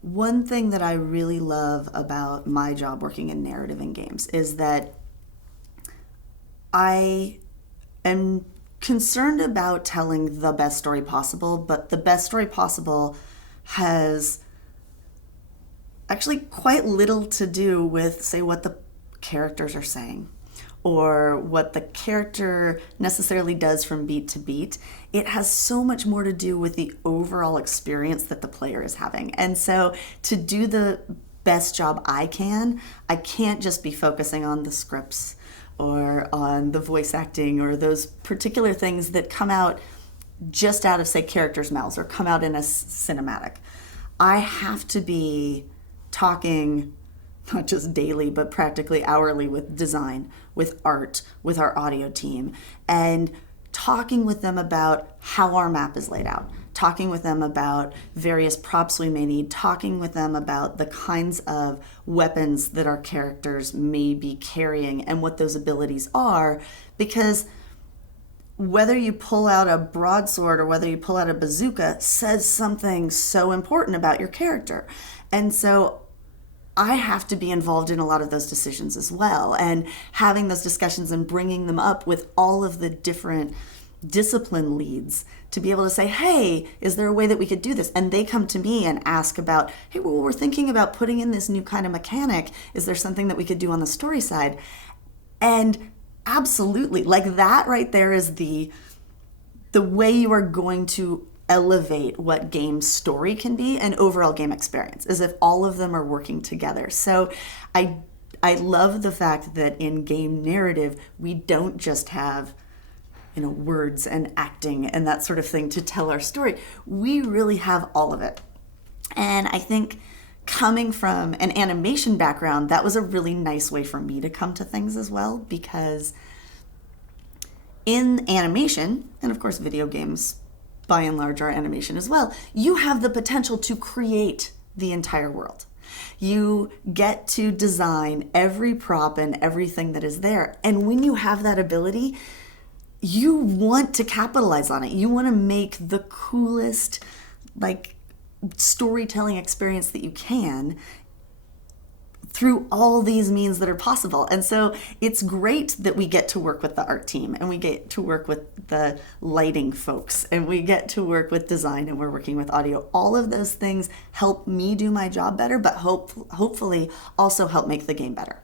One thing that I really love about my job working in narrative in games is that I am concerned about telling the best story possible, but the best story possible has actually quite little to do with, say, what the characters are saying or what the character necessarily does from beat to beat. It has so much more to do with the overall experience that the player is having. And so to do the best job I can't just be focusing on the scripts or on the voice acting or those particular things that come out just out of, say, characters' mouths or come out in a cinematic. I have to be talking not just daily, but practically hourly with design, with art, with our audio team, and talking with them about how our map is laid out, talking with them about various props we may need, talking with them about the kinds of weapons that our characters may be carrying and what those abilities are, because whether you pull out a broadsword or whether you pull out a bazooka says something so important about your character. And so I have to be involved in a lot of those decisions as well, and having those discussions and bringing them up with all of the different discipline leads to be able to say, hey, is there a way that we could do this? And they come to me and ask about, hey, well, we're thinking about putting in this new kind of mechanic. Is there something that we could do on the story side? And absolutely, like that right there is the way you are going to elevate what game story can be and overall game experience, is if all of them are working together. So I love the fact that in game narrative we don't just have words and acting and that sort of thing to tell our story. We really have all of it. And I think coming from an animation background, that was a really nice way for me to come to things as well, because in animation, and of course video games by and large are animation as well, you have the potential to create the entire world. You get to design every prop and everything that is there. And when you have that ability, you want to capitalize on it. You want to make the coolest, storytelling experience that you can through all these means that are possible. And so it's great that we get to work with the art team and we get to work with the lighting folks and we get to work with design and we're working with audio. All of those things help me do my job better, but hopefully also help make the game better.